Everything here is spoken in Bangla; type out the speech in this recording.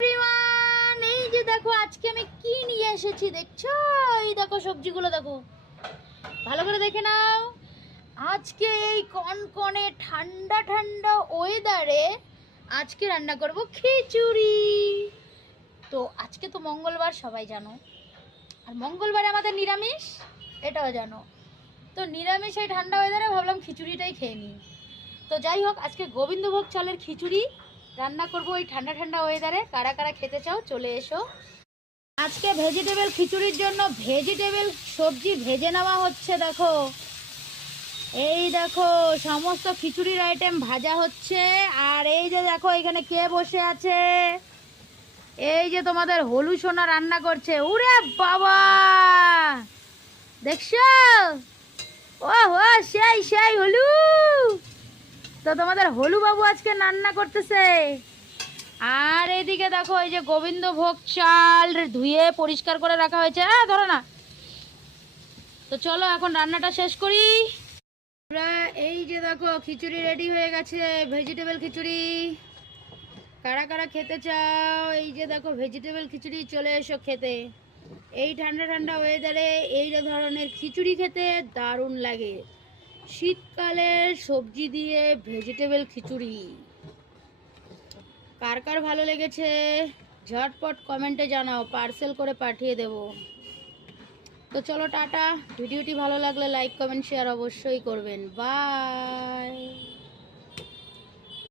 এভরিওয়ান, এই যে দেখো আজকে আমি কি নিয়ে এসেছি দেখছো? এই দেখো সবজিগুলো দেখো, ভালো করে দেখে নাও। আজকে এই কনকনে ঠান্ডা ঠান্ডা ওয়েদারে আজকে রান্না করব খিচুড়ি। তো আজকে তো মঙ্গলবার, সবাই জানো, আর মঙ্গলবারে আমাদের নিরামিষ, এটাও জানো। তো নিরামিষ এই ঠান্ডা ওয়েদারে ভাবলাম খিচুড়িটাই খেয়ে নিই। তো যাই হোক, আজকে গোবিন্দভোগ চালের খিচুড়ি রান্না করব এই ঠান্ডা ঠান্ডা ওয়েদারে। কারা কারা খেতে চাও চলে এসো। আজকে ভেজিটেবল খিচুড়ির জন্য ভেজিটেবল সবজি ভেজে নেওয়া হচ্ছে। দেখো, এই দেখো সমস্ত খিচুড়ির আইটেম ভাজা হচ্ছে। আর এই যে দেখো এখানে কে বসে আছে, এই যে তোমাদের হলু সোনা রান্না করছে। উরে বাবা, দেখছো? ও ও সেই সেই হলু। তো তোমাদের হলু বাবু আজকে রান্না করতেছে। আর এইদিকে দেখো এই যে গোবিন্দভোগ চাল ধুয়ে পরিষ্কার করে রাখা হয়েছে। ধরো না। তো চলো এখন রান্নাটা শেষ করি। আমরা এই যে দেখো খিচুড়ি রেডি হয়ে গেছে, ভেজিটেবল খিচুড়ি। কারা কারা খেতে চাও? এই যে দেখো ভেজিটেবল খিচুড়ি, চলে এসো খেতে। এই ঠান্ডা ঠান্ডা ওয়েদারে এই ধরনের খিচুড়ি খেতে দারুণ লাগে। শীতকালের সবজি দিয়ে ভেজিটেবল খিচুড়ি কার কার ভালো লেগেছে ঝটপট কমেন্টে জানাও, পার্সেল করে পাঠিয়ে দেব। তো চলো টাটা। ভিডিওটি ভালো লাগলে লাইক কমেন্ট শেয়ার অবশ্যই করবেন। বাই।